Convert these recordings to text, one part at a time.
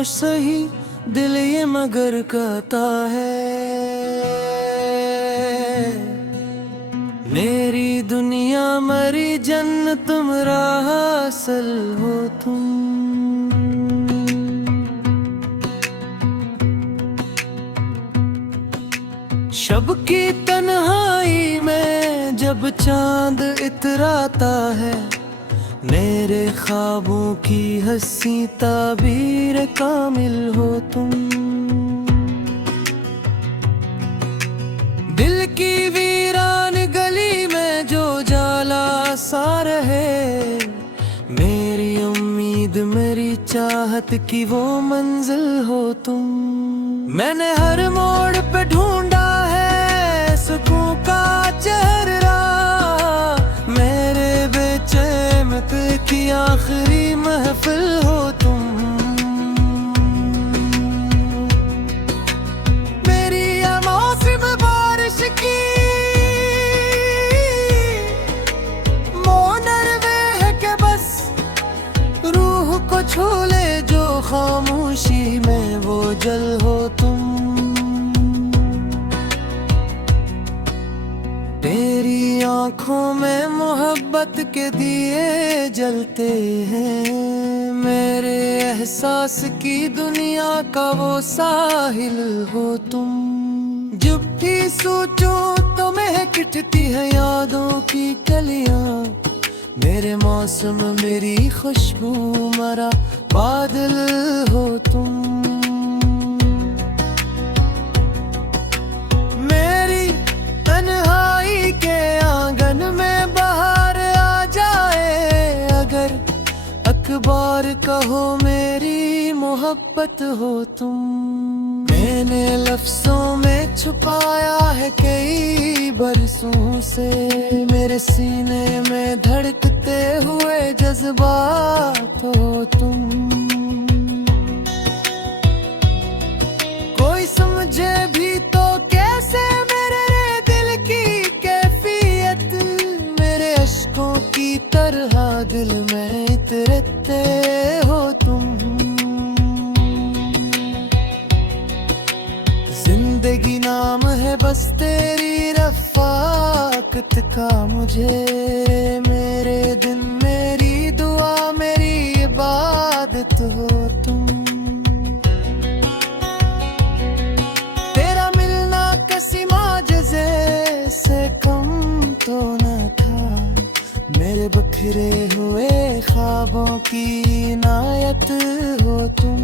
खामोश सही दिल ये मगर कहता है, मेरी दुनिया मरी जन्नत तुम राह असल हो तुम। शब की तन्हाई में जब चांद इतराता है, मेरे ख्वाबों की हंसी ताबीर कामिल हो तुम। दिल की वीरान गली में जो जाला सा रहे, मेरी उम्मीद मेरी चाहत की वो मंजिल हो तुम। मैंने हर मोड़ पे ढूंढा है सुकून का चेहरा, मेरे बेचैन की आखिरी महफिल हो तुम। मेरी ये मौसम बारिश की मोनरवे है कि बस रूह को छू ले जो खामोशी में वो जल हो तुम। तेरी आंखों में मोहब्बत के दिए जलते हैं, मेरे एहसास की दुनिया का वो साहिल हो तुम। जब भी सोचूं तो महकती है यादों की कलियां, मेरे मौसम मेरी खुशबू मरा बादल हो तुम। मेरी तन्हाई के आंगन में बाहर आ जाए अगर, अखबार कहो मेरी मोहब्बत हो तुम। मैंने लफ्जों में छुपाया है कई बरसों से, मेरे सीने में धड़कते हुए जज्बात हो तुम। कोई समझे भी तो कैसे मेरे दिल की कैफियत, मेरे अश्कों की तरह दिल में इतरते हो तुम। जिंदगी नाम है बस तेरी रफ़ाकत का मुझे, मेरे दिन मेरी दुआ मेरी इबादत हो तुम। तेरा मिलना किसी माजज़े से कम तो न था, मेरे बिखरे हुए ख्वाबों की इनायत हो तुम।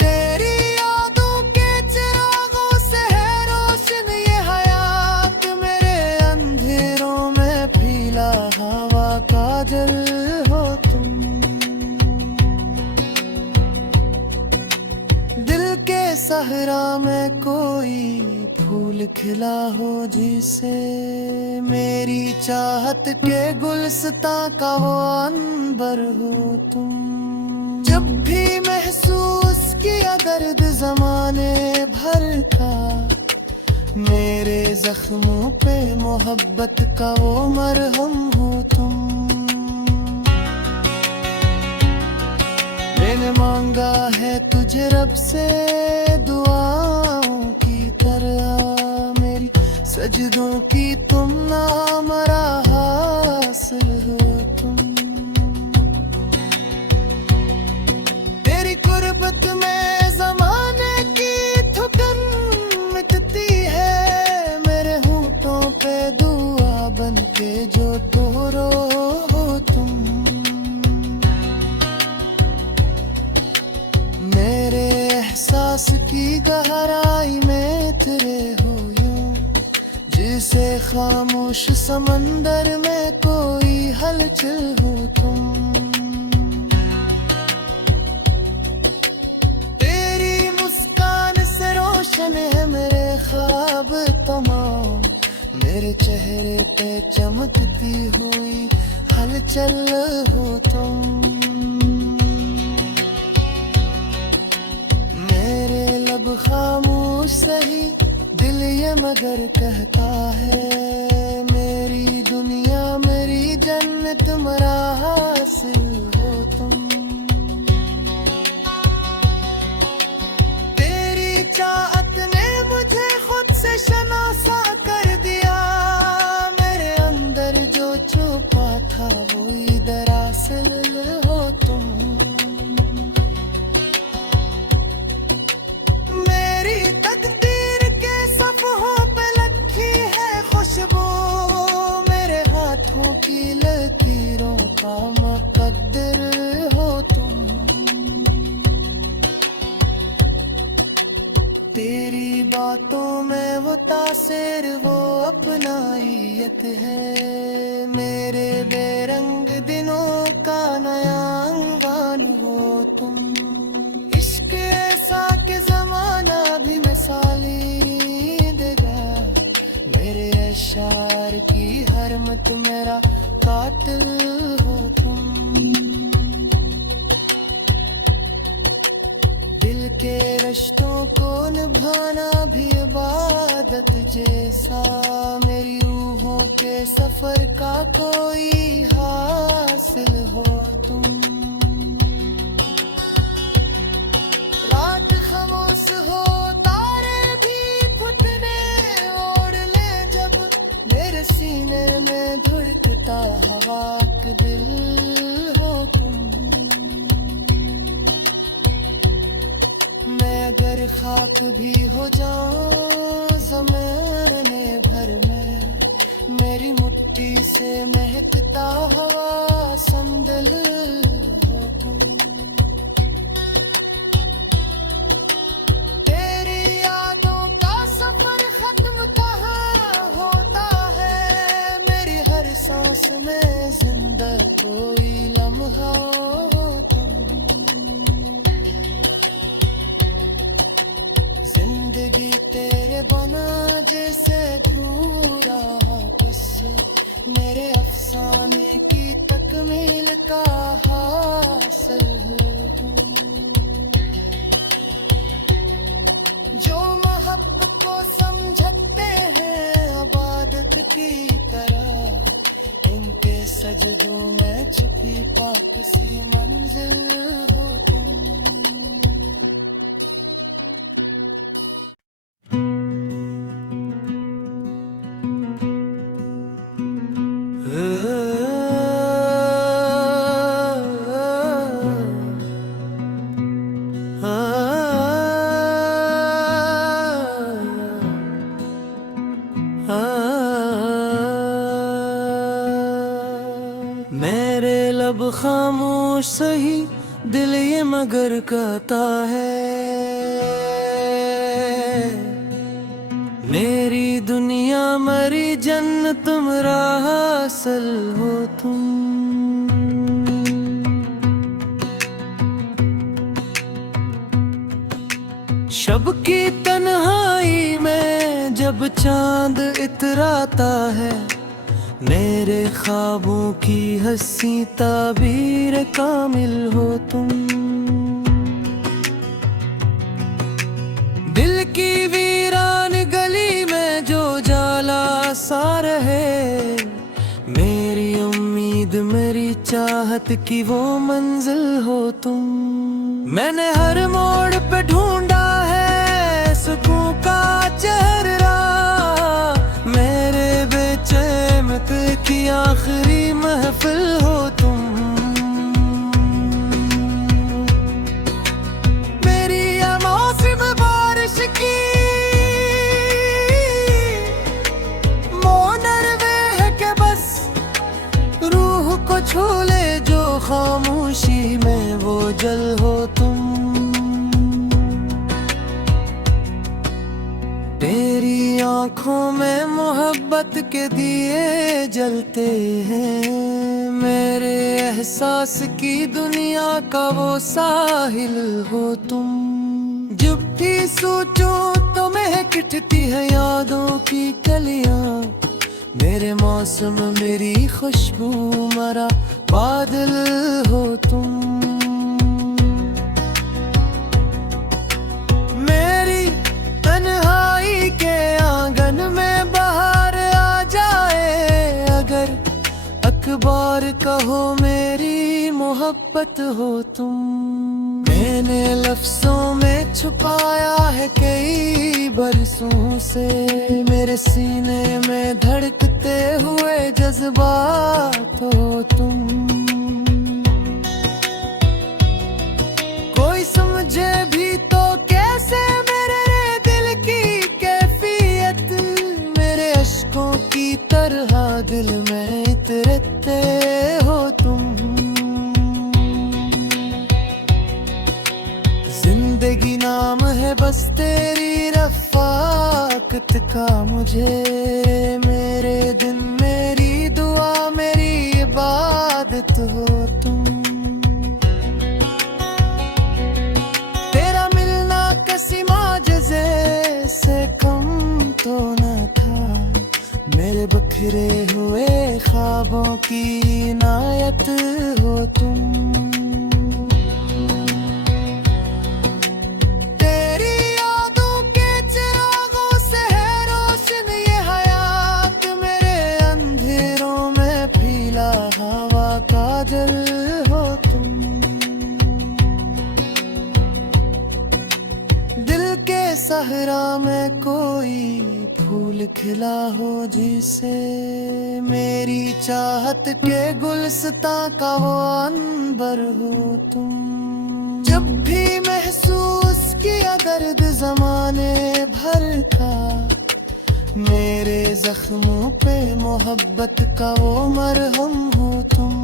तेरी यादों के चिरागों से है रोशन ये हयात, मेरे अंधेरों में पीला हवा का जल हो तुम। दिल के सहरा में कोई फूल खिला हो जिसे, मेरी चाहत के गुलस्तां का वो अंबर हो तुम। जब भी महसूस किया दर्द जमाने भर का, मेरे जख्मों पे मोहब्बत का वो मरहम हो तुम। मैंने मांगा है तुझे रब से दुआओं की तरह, मेरी सजदों की तुम नामरा हासिल हो तुम। तेरी गुर्बत में जमाने की थुकन मिटती है, मेरे होठों पे दुआ बन के जो तोरो हो तुम। मेरे एहसास की गहराई में तेरे हो यूं, जिसे खामोश समंदर में कोई हलचल हो तुम। तेरी मुस्कान से रोशन है मेरे ख्वाब तमाम, मेरे चेहरे पे चमकती हुई हलचल हो तुम। मेरे लब खामोश सही दिल ये मगर कहता है, मेरी दुनिया मेरी जन्नत मेरा हासिल हो तुम। तेरी चाहत ने मुझे खुद से शनासा कर दिया, मेरे अंदर जो छुपा था वो दरअसल हो तुम। मेरी तकदीर के सफ़हों पे लिखी है खुशबू, मेरे हाथों की लकीरों का मुक़द्दर हो तुम। तेरी बातों में वो तासीर वो अपनाइयत है, मेरे बेरंग दिनों का नया अंगान हो तुम। इश्क ऐसा के ज़माना भी मिसाली देगा, मेरे अशार की हर मत मेरा कातिल हो तुम। दिल के रिश्तों को निभाना भी इबादत जैसा, मेरी रूहों के सफर का कोई हासिल हो तुम। रात खामोश हो तारे भी फुटने ओढ़ ले, जब मेरे सीने में धड़कता हवा का दिल हो तुम। मैं अगर खाक भी हो जाऊं ज़माने भर में, मेरी मुट्ठी से महकता हवा संदल हो तुम। तेरी यादों का सफर खत्म कहाँ होता है, मेरी हर सांस में जिंदा कोई लम्हा हो तुम। जिंदगी तेरे बना जैसे अधूरा किस्सा, मेरे अफसाने की तकमील का हासिल हूँ। जो मोहब्बत को समझते हैं इबादत की तरह, इनके सजदों में छुपी पाक सी मंजिल हो तुम। मेरे लब खामोश सही दिल ये मगर कहता है, मेरी दुनिया मरी जन्नत मेरा हासिल हो तुम। शब की तन्हाई में जब चांद इतराता है, मेरे ख्वाबों की हंसी ताबीर कामिल हो तुम। दिल की वीरान गली में जो जाला सा रहे, मेरी उम्मीद मेरी चाहत की वो मंजिल हो तुम। मैंने हर मोड़ पे ढूंढा है सुकून का चेहरा, मेरे बेचैन की आखिरी महफिल हो तुम। मेरी ये मौसम बारिश की मोनरवे है कि बस रूह को छू ले जो खामोशी में वो जल हो तुम। तेरी आँखों में मोहब्बत के दिए जलते हैं, मेरे एहसास की दुनिया का वो साहिल हो तुम। जब भी सोचूं तो महकती है यादों की कलियां, मेरे मौसम मेरी खुशबू मरा बादल हो तुम। मेरी तन्हाई के आंगन में बाहर आ जाए, अगर मोहब्बत हो तुम। मैंने लफ्जों में छुपाया है कई बरसों से, मेरे सीने में धड़कते हुए जज्बात हो तुम। कोई समझे भी तो कैसे मेरे दिल की कैफियत, मेरे अश्कों की तरह दिल में इतरते हो तुम। जिंदगी नाम है बस तेरी रफ़ाकत का मुझे, मेरे दिन मेरी दुआ मेरी इबादत हो तुम। तेरा मिलना किसी माजज़े से कम तो न था, मेरे बिखरे हुए ख्वाबों की इनायत हो तुम। तेरी यादों के चिरागों से है रोशन ये हयात, मेरे अंधेरों में पीला हवा का जल हो तुम। दिल के सहरा में कोई फूल खिला हो जिसे, मेरी चाहत के गुलस्तां का वो अनबर हो तुम। जब भी महसूस किया दर्द ज़माने भर का, मेरे जख्मों पे मोहब्बत का वो मरहम हो तुम।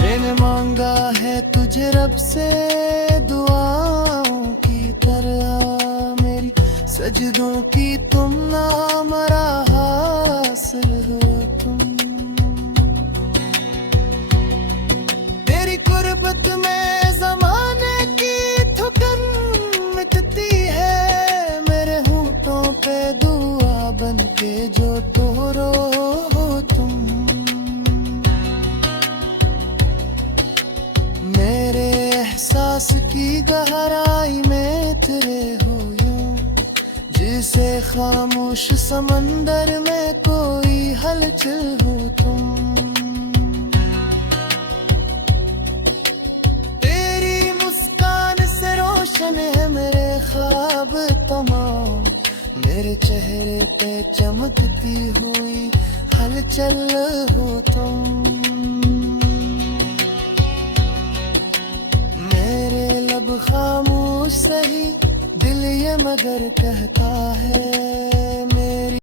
मैंने मांगा है तुझे रब से दुआओं की तरह, मेरी सजदों की तुम नामरा हासिल हो तुम। तेरी गुर्बत में ज़माने की थकन मिटती है, मेरे होठों पे दुआ बन के जो तो रो तुम। मेरे एहसास की गहराई में तेरे हो यूं, जिसे खामोश समंदर में कोई हलचल हो तुम। तेरी मुस्कान से रोशन है मेरे ख्वाब तमाम, मेरे चेहरे पे चमकती हुई हलचल हो तुम। लब खामोश सही दिल ये मगर कहता है,